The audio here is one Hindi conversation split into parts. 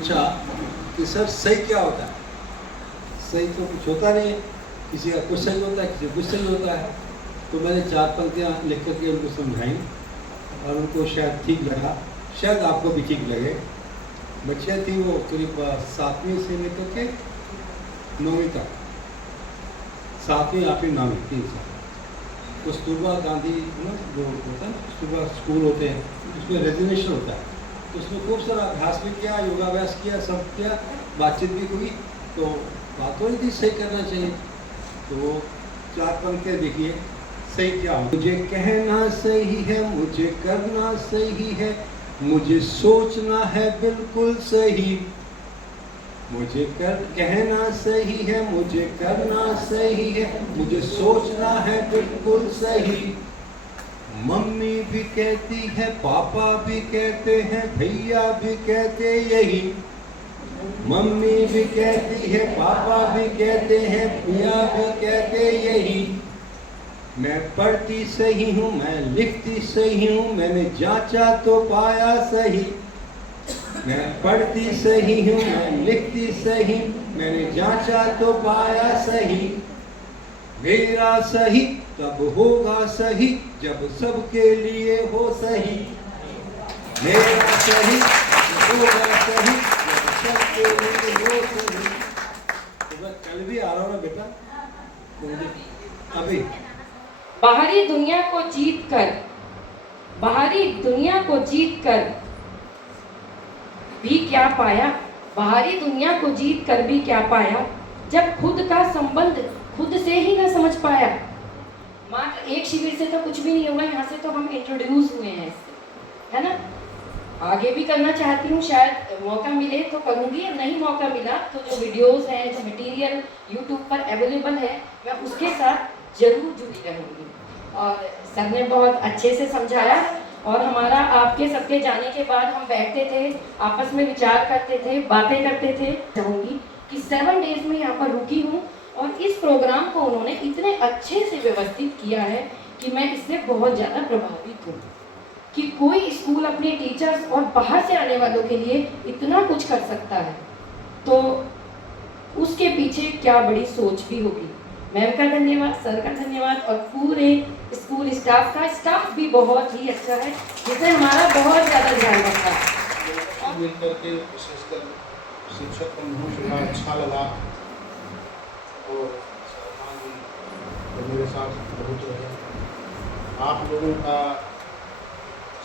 पूछा कि सर सही क्या होता है, सही तो कुछ होता नहीं है, किसी का कुछ सही होता है, किसी का कुछ सही होता है। तो मैंने 4 पंक्तियाँ लिख करके उनको समझाई और उनको शायद ठीक लगा, शायद आपको भी ठीक लगे। बच्चियाँ थी वो करीब 7वीं से लेकर के 9वीं तक, 7वीं 8वीं 9वीं 3 साल। कस्तूरबा गांधी जो होता है कस्तूरबा स्कूल होते हैं, उसमें रेजिग्नेशन होता है, तो उसमें खूब सारा अभ्यास भी किया, योगाभ्यास किया, सब किया, बातचीत भी हुई। तो बात तो नहीं थी सही करना चाहिए, तो 4 पंक्तियाँ देखिए सही क्या हो। मुझे कहना सही है, मुझे करना सही है, मुझे सोचना है बिल्कुल सही। मुझे कहना सही है, मुझे करना सही है, मुझे सोचना है बिल्कुल सही। मम्मी भी कहती है, पापा भी कहते हैं, भैया भी कहते यही। मम्मी भी कहती है, पापा भी कहते हैं, भैया भी कहते यही। मैं पढ़ती सही हूँ, मैं लिखती सही हूँ, मैंने जांचा तो पाया सही। मैं पढ़ती सही हूँ, मैं लिखती सही, मैंने जांचा तो पाया सही। मेरा सही तब होगा सही जब सबके लिए हो सही। मेरा सही होगा सही जब सबके लिए हो सही। तो कल भी आ रहा हूँ ना बेटा, अभी बाहरी दुनिया को जीत कर, बाहरी दुनिया को जीत कर भी क्या पाया, बाहरी दुनिया को जीत कर भी क्या पाया, जब खुद का संबंध खुद से ही ना समझ पाया। मात्र एक शिविर से तो कुछ भी नहीं होगा, यहाँ से तो हम इंट्रोड्यूस हुए हैं इससे, है ना। आगे भी करना चाहती हूँ, शायद मौका मिले तो करूँगी, नहीं मौका मिला तो जो वीडियोस हैं, जो मटेरियल यूट्यूब पर अवेलेबल है, मैं उसके साथ जरूर जुड़ी रहूँगी। और सर ने बहुत अच्छे से समझाया और हमारा आपके सबके जाने के बाद हम बैठते थे, आपस में विचार करते थे, बातें करते थे। चाहूँगी कि 7 डेज में यहाँ पर रुकी हूँ और इस प्रोग्राम को उन्होंने इतने अच्छे से व्यवस्थित किया है कि मैं इससे बहुत ज़्यादा प्रभावित हूँ कि कोई स्कूल अपने टीचर्स और बाहर से आने वालों के लिए इतना कुछ कर सकता है, तो उसके पीछे क्या बड़ी सोच भी होगी। मैम का धन्यवाद, सर का धन्यवाद और पूरे स्कूल स्टाफ का। स्टाफ भी बहुत ही अच्छा है जिसने हमारा बहुत ज़्यादा ध्यान रखा है। मिलकर के विशेषकर शिक्षक बंधुओं से बड़ा अच्छा लगा और तो मेरे साथ बहुत रहे, आप लोगों का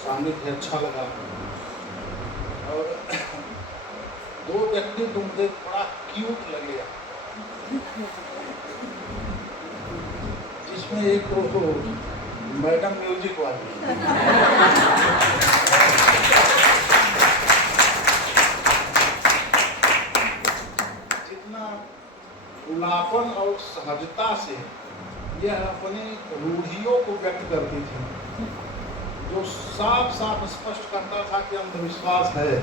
सानिध्य अच्छा लगा। और 2 व्यक्ति तो मुझे बड़ा क्यूट लगे, जिसमें एक तो मैडम म्यूजिक वाली, जितना खुलापन और सहजता से यह अपने रूढ़ियों को व्यक्त करती थी, जो साफ साफ स्पष्ट करता था कि अंधविश्वास है,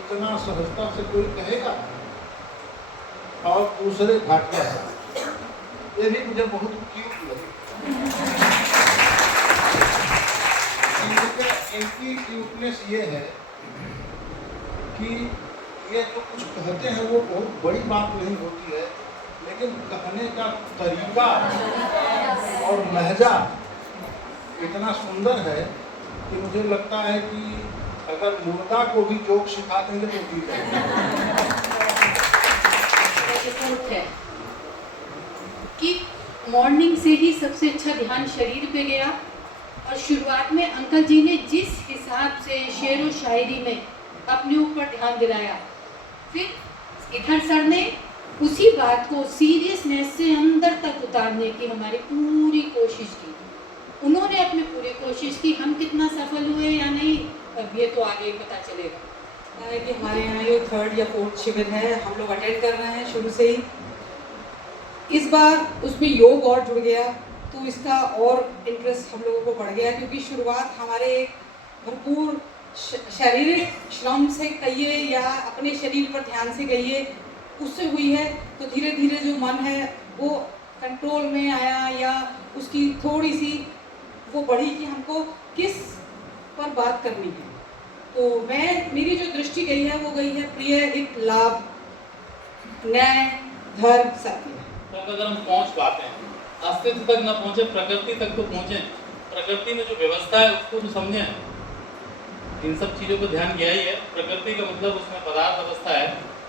इतना सहजता से कोई कहेगा। और दूसरे घाटिया, ये भी मुझे बहुत क्यूट लगे। इनकी क्यूटनेस ये है कि ये जो कुछ कहते हैं वो बहुत बड़ी बात नहीं होती है, लेकिन कहने का तरीका और लहजा इतना सुंदर है कि मुझे लगता है कि अगर मुर्गा को भी जोक सिखा देंगे तो ठीक है। कि मॉर्निंग से ही सबसे अच्छा ध्यान शरीर पे गया और शुरुआत में अंकल जी ने जिस हिसाब से शेर व शायरी में अपने ऊपर ध्यान दिलाया, फिर इधर सर ने उसी बात को सीरियसनेस से अंदर तक उतारने की हमारी पूरी कोशिश की। उन्होंने अपनी पूरी कोशिश की, हम कितना सफल हुए या नहीं अब ये तो आगे पता चलेगा। कि हमारे यहाँ ये 3rd या 4th शिविर है, हम लोग अटेंड कर रहे हैं शुरू से ही। इस बार उसमें योग और जुड़ गया तो इसका और इंटरेस्ट हम लोगों को बढ़ गया, क्योंकि शुरुआत हमारे भरपूर शारीरिक श्रम से कहिए या अपने शरीर पर ध्यान से कहिए उससे हुई है। तो धीरे धीरे जो मन है वो कंट्रोल में आया या उसकी थोड़ी सी वो बढ़ी कि हमको किस पर बात करनी है। तो मेरी जो दृष्टि गई है वो गई है प्रिय, हित, लाभ, न्याय, धर्म, सत्य तक अगर हम पहुंच पाते हैं, अस्तित्व तक न पहुंचे, प्रकृति तक तो पहुंचे, प्रकृति में जो व्यवस्था है उसको तो समझें। इन सब चीज़ों को ध्यान दिया ही है। प्रकृति का मतलब उसमें पदार्थ अवस्था है,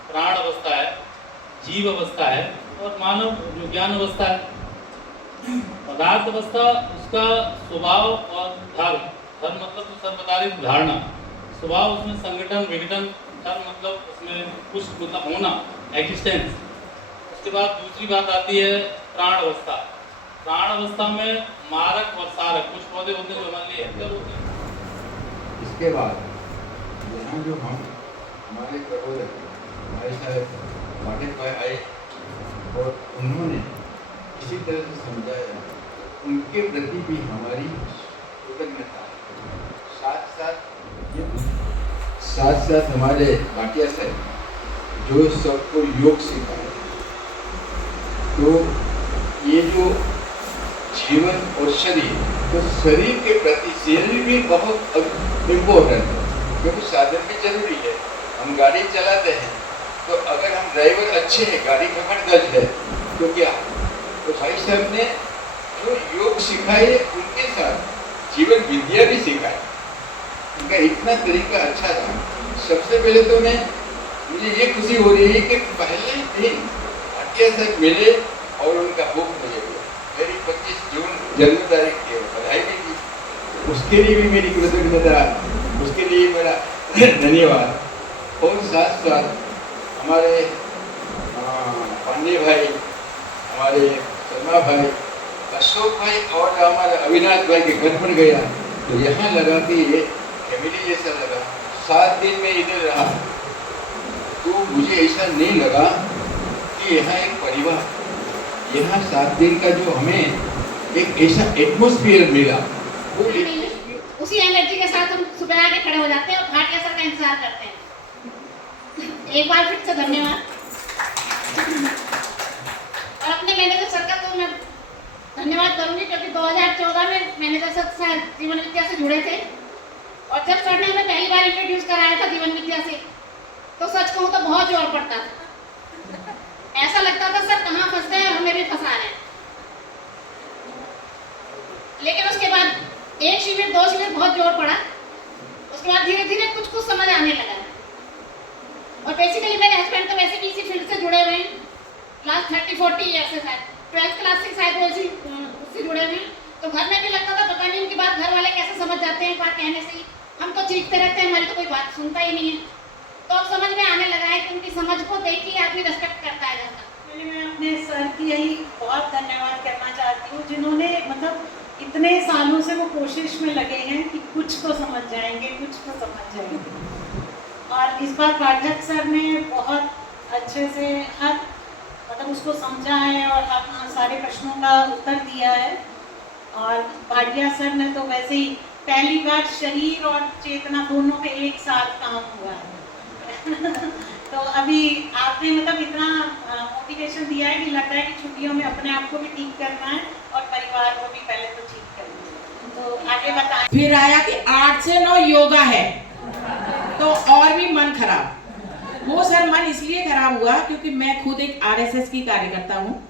प्राण अवस्था है, जीव अवस्था है और मानव जो ज्ञान अवस्था है। पदार्थ अवस्था उसका स्वभाव और धर्म, धर्म मतलब तो सर्वतारिक धारणा, स्वभाव उसमें संगठन विघटन, धर्म मतलब उसमें कुछ मतलब होना, एग्जिस्टेंस। उसके बाद दूसरी बात आती है प्राण अवस्था। प्राण अवस्था में मारक और सारक कुछ पौधे होते हैं जो हमारे लिए हितकर होते हैं। इसके बाद यहाँ जो हमारे प्रबोधक हमारे साथ पाठक भाई आए और उन्होंने इसी तरह से समझाया, उनके प्रति भी हमारी कृतज्ञता है। साथ साथ हमारे भाटिया साहब जो सबको योग सिखाए, तो ये जो जीवन और शरीर, तो शरीर के प्रति शरीर भी बहुत इम्पोर्टेंट है, क्योंकि साधन भी जरूरी है। हम गाड़ी चलाते हैं तो अगर हम ड्राइवर अच्छे हैं, गाड़ी खखड़धज है तो क्या, तो भाई साहब ने जो योग सिखाए उनके साथ जीवन विद्या भी सिखाई। उनका इतना तरीका अच्छा था। सबसे पहले तो मुझे ये खुशी हो रही है कि पहले दिन भाटिया साहब मिले और उनका बुक मुझे मिला। मेरी 25 जून जन्म तारीख की बधाई भी दी, उसके लिए भी मेरी कृतज्ञता, उसके लिए मेरा धन्यवाद। और साथ साथ हमारे पांडे भाई, हमारे शर्मा भाई, अशोक भाई और हमारे अविनाश भाई के घर पर गया तो यहाँ लगा कि ये फैमिली जैसा लगा। 7 दिन में इधर रहा तो मुझे ऐसा नहीं लगा कि यहाँ एक परिवार, यहाँ 7 दिन का जो हमें एक ऐसा एटमॉस्फेयर मिला, वो उसी एनर्जी के साथ हम सुबह आके खड़े हो जाते हैं और भाटिया सर का इंतजार करते हैं। एक बार फिर से धन्यवाद। और अपने मैनेजर सर का तो मैं धन्यवाद करूंगी, क्योंकि 2014 में मैनेजर सर जीवन विद्या से जुड़े थे और जब सर ने हमें पहली बार इंट्रोड्यूस कराया था जीवन विद्या से, तो सच कहूँ तो बहुत जोर पड़ता था। ऐसा लगता था सर कहाँ फंसते हैं, हमें भी फंसा रहे हैं। लेकिन उसके बाद 1 शिविर 2 शिविर बहुत जोर पड़ा, उसके बाद धीरे धीरे कुछ कुछ समझ आने लगा। और बेसिकली मेरे हस्बैंड तो वैसे भी इसी फील्ड से जुड़े हुए हैं, लास्ट 30-40 ईयर से, शायद 12th क्लास से शायद वो उससे जुड़े हुए हैं। तो घर में भी लगता था पता नहीं उनकी बात घर वाले कैसे समझ जाते हैं, बात कहने से ही हम तो चीखते रहते हैं, हमारी तो कोई बात सुनता ही नहीं है। तो अब समझ में आने लगा है कि उनकी समझ को देख के आदमी रेस्पेक्ट करता है घर का। पहले मैं अपने सर की यही बहुत धन्यवाद करना चाहती हूँ, जिन्होंने मतलब इतने सालों से वो कोशिश में लगे हैं कि कुछ तो समझ जाएंगे, कुछ तो समझ जाएंगे। और इस बार पाठक सर ने बहुत अच्छे से हर मतलब उसको समझा है और सारे प्रश्नों का उत्तर दिया है। और भाटिया सर ने तो वैसे ही पहली बार शरीर और चेतना दोनों पे एक साथ काम हुआ है। तो अभी आपने मतलब इतना मोटिवेशन दिया है कि लगता है कि छुट्टियों में अपने आप को भी ठीक करना है और परिवार को भी पहले तो ठीक करना है। तो आगे बताएं। फिर आया कि 8 से 9 योगा है, तो और भी मन खराब। वो सर मन इसलिए खराब हुआ क्योंकि मैं खुद एक RSS की कार्यकर्ता हूँ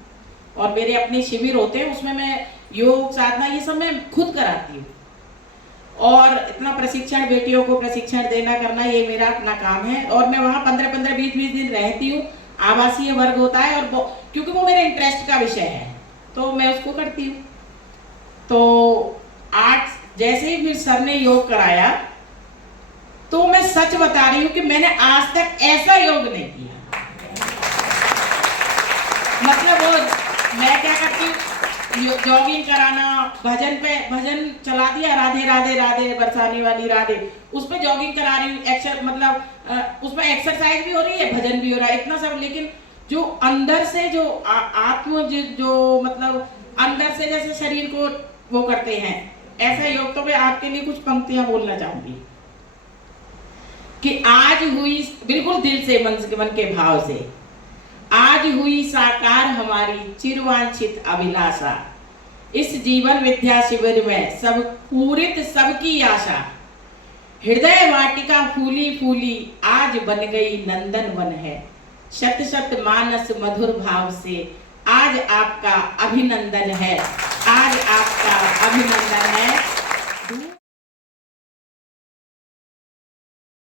और मेरे अपने शिविर होते हैं, उसमें मैं योग साधना ये सब मैं खुद कराती हूँ। और इतना प्रशिक्षण, बेटियों को प्रशिक्षण देना करना, ये मेरा अपना काम है। और मैं वहाँ 15-15, 20-20 दिन रहती हूँ। आवासीय वर्ग होता है और क्योंकि वो मेरे इंटरेस्ट का विषय है तो मैं उसको करती हूँ। तो आज जैसे ही फिर सर ने योग कराया तो मैं सच बता रही हूँ कि मैंने आज तक ऐसा योग नहीं किया। मतलब वो मैं क्या करती हूँ, जॉगिंग कराना, भजन चला दिया, राधे राधे राधे बरसाने वाली राधे, उस पर जॉगिंग करा रही हूँ, मतलब उसमें एक्सरसाइज भी हो रही है, भजन भी हो रहा है, इतना सब। लेकिन जो अंदर से जो आत्म जो मतलब अंदर से जैसे शरीर को वो करते हैं, ऐसा योग। तो मैं आपके लिए कुछ पंक्तियां बोलना चाहूंगी कि आज हुई, बिल्कुल दिल से, मन के भाव से, आज हुई साकार हमारी चिरवांछित अभिलाषा, इस जीवन विद्या शिविर में सब पूरित सबकी आशा, हृदय वाटिका फूली फूली आज बन गई नंदन वन है। शत शत मानस मधुर भाव से आज आपका अभिनंदन है, आज आपका अभिनंदन